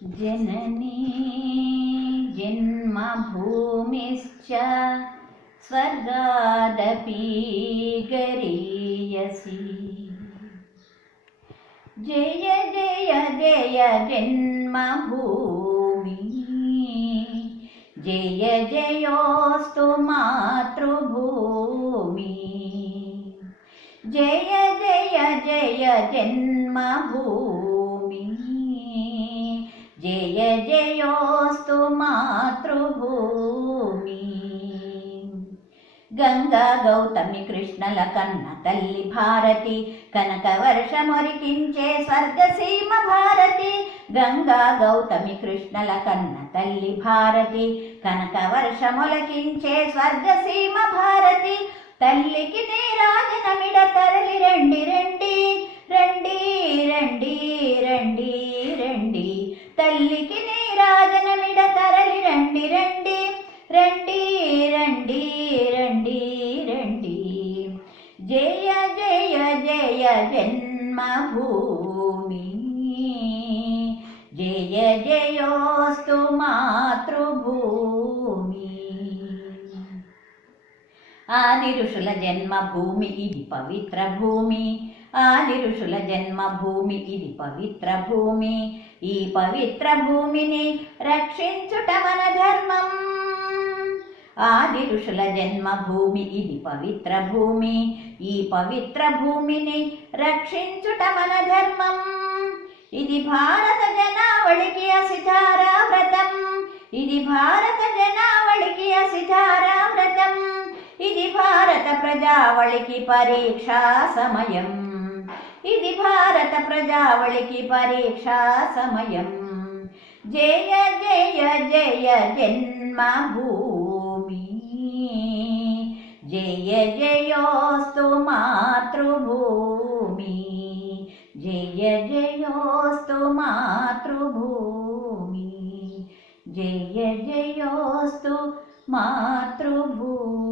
जननी जन्मभूमिश्च स्वर्गादपि गरीयसी। जय जय जय जन्मभूमि, जय जयोस्तु मातृभूमि। जय जय जय जन्मभूमि, जय जयोस्तु मातृभूमि। गंगा गौतमी कृष्णल कन्न तल्ली भारती, कनकवर्षमొరికించే స్వర్గసీమ భారతి। గంగా గౌతమి కృష్ణల కన్న తల్లి భారతి, కనకవర్షమొలికించే స్వర్గసీమ భారతి। తల్లికి నీరాజనమిడ తరలి రండి రండి రండి రండి రండి రండి। తల్లికి నీరాజనమిడ తరలి రండి రండి రండి రండి రండి రండి। జయ జయ జయ జన్మభూమి, జయ జయోస్తు మాతృభూమి। ఆది ఋషుల జన్మభూమి ఇది పవిత్ర భూమి, ఆది ఋషుల జన్మభూమి ఇది పవిత్ర భూమి। ఈ పవిత్ర భూమిని రక్షించుట మన ధర్మం। ఆది ఋషుల జన్మభూమి ఇది పవిత్ర భూమి, ఈ పవిత్ర భూమిని రక్షించుట మన ధర్మం। ఇది భారత జనావళికి అసిధారా వ్రతం, ఇది భారత జనావళికి అసిధారా వ్రతం। ఇది భారత ప్రజావళికి పరీక్షా సమయం, ఇది భారత ప్రజావళికి పరీక్షా సమయం। జయ జయ జయ జన్మభూమి, జయ జయోస్తు మాతృభూమి, జయ జయోస్తు మాతృభూమి, జయ జయోస్తు మాతృభూమి।